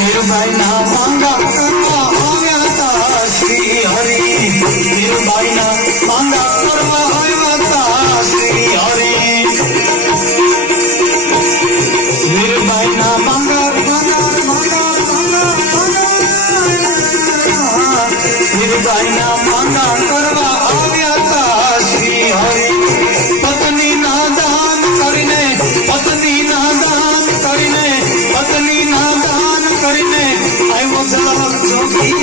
વીરબાઈ ના માંગા કરવા આવ્યા તા શ્રી હરિ. વીરબાઈ ના માંગા કરવા આવ્યા તા શ્રી હરિ. વીરબાઈ ના માંગા વીરબાઈ ના માંગા કરવા આવ્યા તા શ્રી હરિ. પત્ની ના દાન કરીને પત્ની ના દાન કરીને પત્ની ના દાન કરીને આવ્યો જલક જોગી.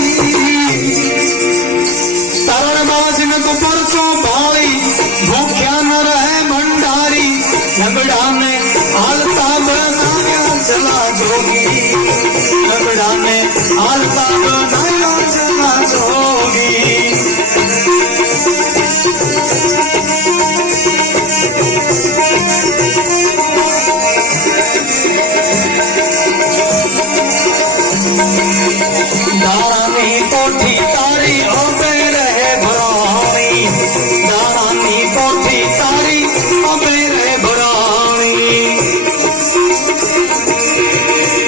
તરણ બાજન કો પરચો ભાળી ભૂખ્યા ન રહે ભંડારી. લગડાને હાલતા બનાવ્યા જલા જોગી. લગડાને હાલતા બનાવ્યા જલા જોગી. દારાની કોઠી તારી અબે રહે ભરાણી. દારાની કોઠી તારી અબે રહે ભરાણી.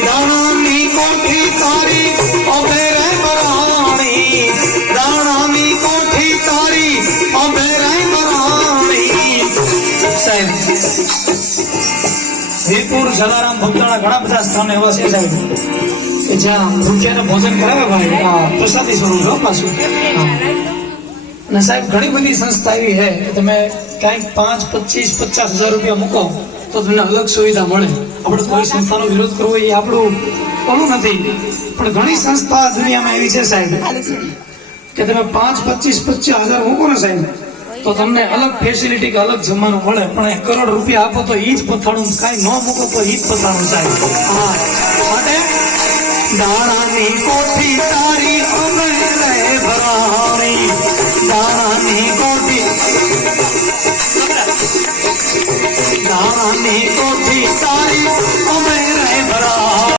દાણાની કોઠી તારી અબે રહે ભરાણી. દાણાની કોઠી તારી અબે રહે ભરાણી. સાહેબ વીરપુર જલારામ ભક્તાણા ઘણા બધા સ્થાનો એવા છે સાહેબ કે જ્યાં ભૂખ્યાને ભોજન કરાવે ભાઈ. આ પ્રસાદી સ્વરૂપ છે પાછું. અને સાહેબ ઘણી બધી સંસ્થા એવી છે કે તમે ક્યાંક 5, 25, 50,000 રૂપિયા મૂકો તો તમને અલગ સુવિધા મળે. આપણે કોઈ સંસ્થાનો વિરોધ કરવો એ આપણું કોનું નથી, પણ ઘણી સંસ્થા દુનિયામાં એવી છે સાહેબ કે તમે 5, 25, 50,000 મૂકો ને સાહેબ તો તમને અલગ ફેસિલિટી કે અલગ જમવાનું મળે. પણ 1 કરોડ રૂપિયા આપો તો ઈ જ પથાણું, કાંઈ ન મૂકો તો ઈ જ પથાણું સાહેબ. હા માટે દાણાની કોઠી તારી અબે રહે ભરાણી. દાણાની કોઠી દાણાની કોઠી તારી